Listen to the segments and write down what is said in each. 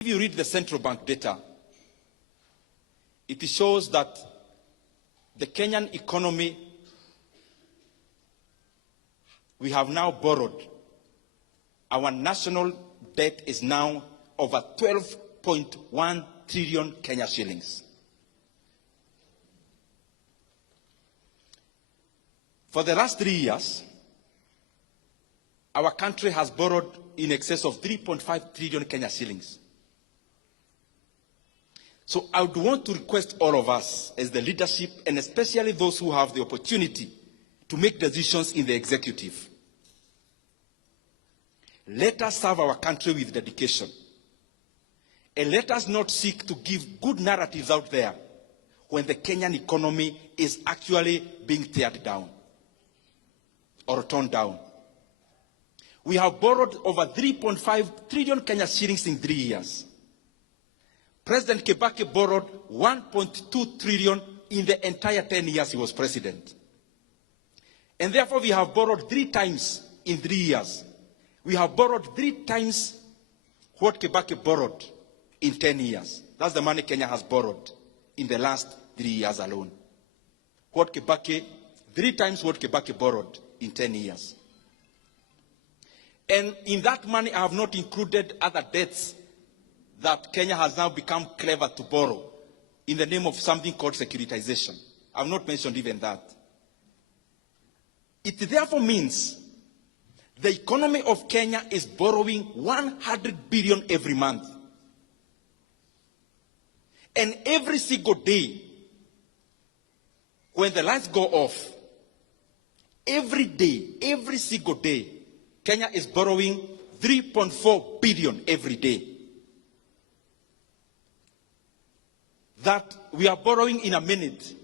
If you read the central bank data, it shows that the Kenyan economy, we have now borrowed. Our national debt is now over 12.1 trillion Kenya shillings. For the last 3 years, our country has borrowed in excess of 3.5 trillion Kenya shillings. So I would want to request all of us as the leadership, and especially those who have the opportunity to make decisions in the executive. Let us serve our country with dedication. And let us not seek to give good narratives out there when the Kenyan economy is actually being teared down or torn down. We have borrowed over 3.5 trillion Kenya shillings in 3 years. President Kibaki borrowed 1.2 trillion in the entire 10 years he was president. And therefore we have borrowed 3 times in 3 years. We have borrowed 3 times what Kibaki borrowed in 10 years. That's the money Kenya has borrowed in the last 3 years alone. 3 times what Kibaki borrowed in 10 years. And in that money I have not included other debts that Kenya has now become clever to borrow in the name of something called securitization. I have not mentioned even that. It therefore means the economy of Kenya is borrowing 100 billion every month. And every single day, when the lights go off, every day, every single day, Kenya is borrowing 3.4 billion every day. That we are borrowing in a minute.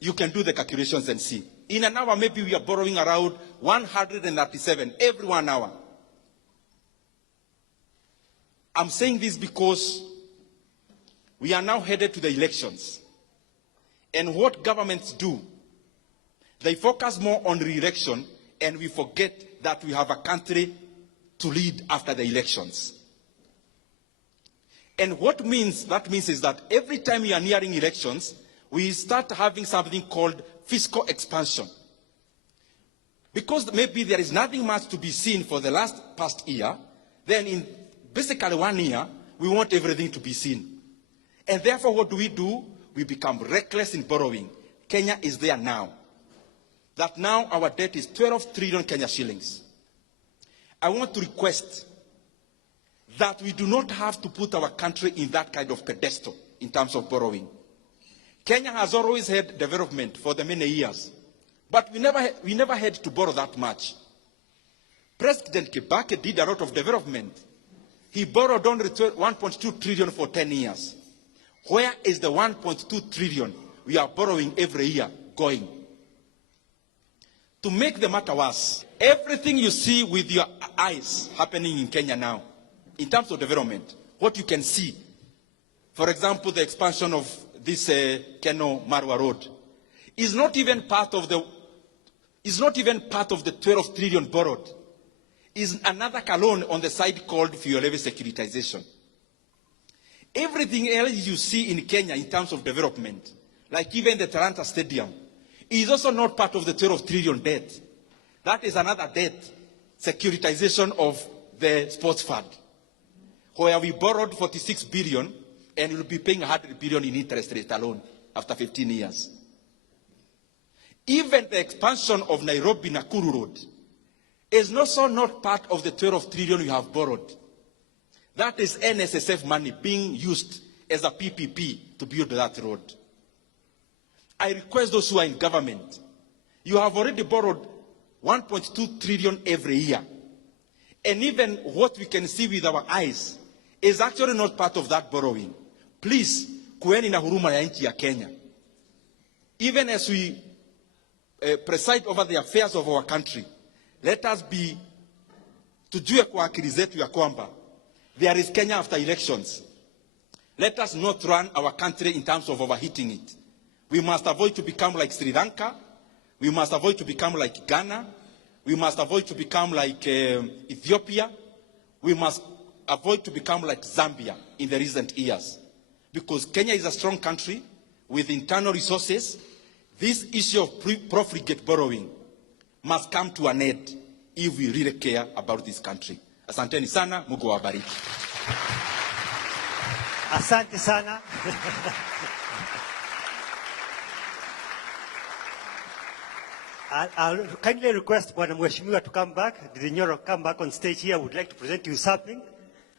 You can do the calculations and see. In an hour, maybe we are borrowing around 137 every 1 hour. I'm saying this because we are now headed to the elections. And what governments do, they focus more on re-election, and we forget that we have a country to lead after the elections. And what that means is that every time we are nearing elections, we start having something called fiscal expansion. Because maybe there is nothing much to be seen for the past year, then in basically 1 year, we want everything to be seen. And therefore, what do? We become reckless in borrowing. Kenya is there now. That now our debt is 12 trillion Kenya shillings. I want to request that we do not have to put our country in that kind of pedestal in terms of borrowing. Kenya has always had development for the many years, but we never had to borrow that much. President Kibaki did a lot of development. He borrowed only 1.2 trillion for 10 years. Where is the 1.2 trillion we are borrowing every year going? To make the matter worse, everything you see with your eyes happening in Kenya now, in terms of development, what you can see, for example, the expansion of this Keno-Marwa Road, is not even part of the 12 trillion borrowed. Is another loan on the side called Fuel Levy securitization. Everything else you see in Kenya in terms of development, like even the Talanta Stadium, is also not part of the 12 trillion debt. That is another debt, securitization of the sports fund, where we borrowed 46 billion and will be paying 100 billion in interest rate alone after 15 years. Even the expansion of Nairobi-Nakuru Road is also not part of the 12 trillion we have borrowed. That is NSSF money being used as a PPP to build that road. I request those who are in government, you have already borrowed 1.2 trillion every year. And even what we can see with our eyes is actually not part of that borrowing. Please, kueni na huruma ya nchi ya Kenya. Even as we preside over the affairs of our country, let us be, tujue kwa akili zetu ya kwamba there is Kenya after elections. Let us not run our country in terms of overheating it. We must avoid to become like Sri Lanka. We must avoid to become like Ghana. We must avoid to become like Ethiopia, we must avoid to become like Zambia in the recent years. Because Kenya is a strong country with internal resources. This issue of profligate borrowing must come to an end if we really care about this country. Asanteni sana, Mungu awabariki. Asante sana. I'll kindly request Bwana Mheshimiwa to come back. Ndindi Nyoro, come back on stage here. I would like to present you something.